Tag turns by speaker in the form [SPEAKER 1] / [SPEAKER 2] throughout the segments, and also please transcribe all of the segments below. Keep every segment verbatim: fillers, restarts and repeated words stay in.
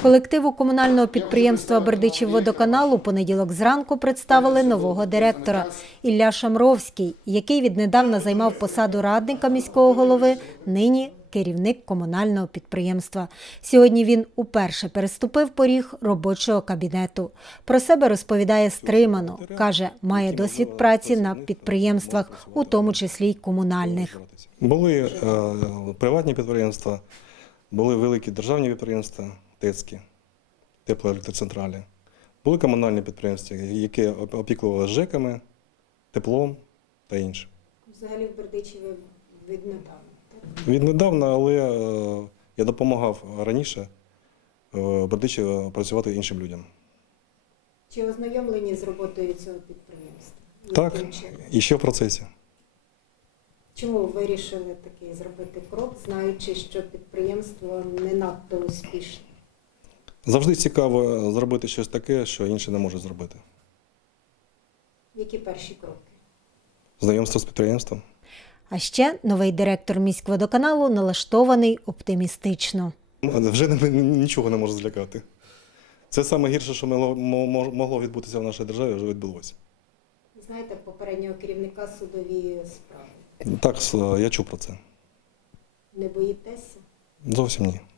[SPEAKER 1] Колективу комунального підприємства «Бердичівводоканал» у понеділок зранку представили нового директора Ілля Шамровський, який віднедавна займав посаду радника міського голови, нині керівник комунального підприємства. Сьогодні він уперше переступив поріг робочого кабінету. Про себе розповідає стримано. Каже, має досвід праці на підприємствах, у тому числі й комунальних.
[SPEAKER 2] Були е, приватні підприємства, були великі державні підприємства, ТЕЦки, теплоелектроцентралі. Були комунальні підприємства, які опікувалися ЖЕКами, теплом та іншим.
[SPEAKER 1] Взагалі в Бердичеві віднедавна, так?
[SPEAKER 2] Віднедавна, але е, я допомагав раніше е, в Бердичеві працювати іншим людям.
[SPEAKER 1] Чи ознайомлені з роботою цього підприємства?
[SPEAKER 2] Так, і ще в процесі.
[SPEAKER 1] Чому ви вирішили такий зробити крок, знаючи, що підприємство не надто успішне?
[SPEAKER 2] Завжди цікаво зробити щось таке, що інші не можуть зробити.
[SPEAKER 1] Які перші кроки?
[SPEAKER 2] Знайомство з підприємством.
[SPEAKER 1] А ще новий директор міськводоканалу налаштований оптимістично.
[SPEAKER 2] Вже нічого не може злякати. Це найгірше, що могло відбутися в нашій державі, вже відбулося.
[SPEAKER 1] Знаєте, попереднього керівника судові справи.
[SPEAKER 2] Так, я чув про це.
[SPEAKER 1] Не боїтеся?
[SPEAKER 2] Зовсім ні.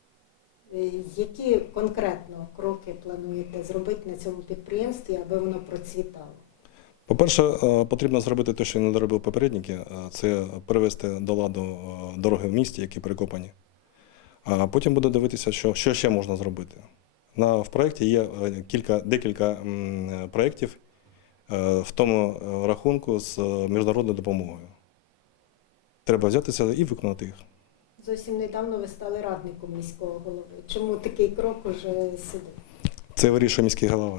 [SPEAKER 1] Які конкретно кроки плануєте зробити на цьому підприємстві, аби воно процвітало?
[SPEAKER 2] По-перше, потрібно зробити те, що не доробили попередники, це привести до ладу дороги в місті, які перекопані. А потім буде дивитися, що, що ще можна зробити. На, в проєкті є кілька, декілька м, проєктів в тому рахунку з міжнародною допомогою. Треба взятися і виконати їх.
[SPEAKER 1] Зовсім недавно ви стали радником міського голови. Чому такий крок уже сюди?
[SPEAKER 2] Це вирішує міський голова.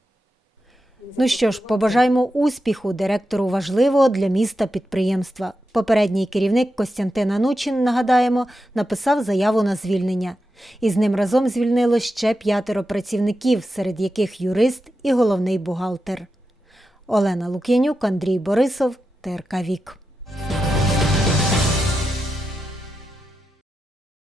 [SPEAKER 1] Ну що ж, побажаємо успіху директору важливого для міста підприємства. Попередній керівник Костянтин Анучин, нагадаємо, написав заяву на звільнення. І з ним разом звільнило ще п'ятеро працівників, серед яких юрист і головний бухгалтер. Олена Лук'янюк, Андрій Борисов, ТРК Вік.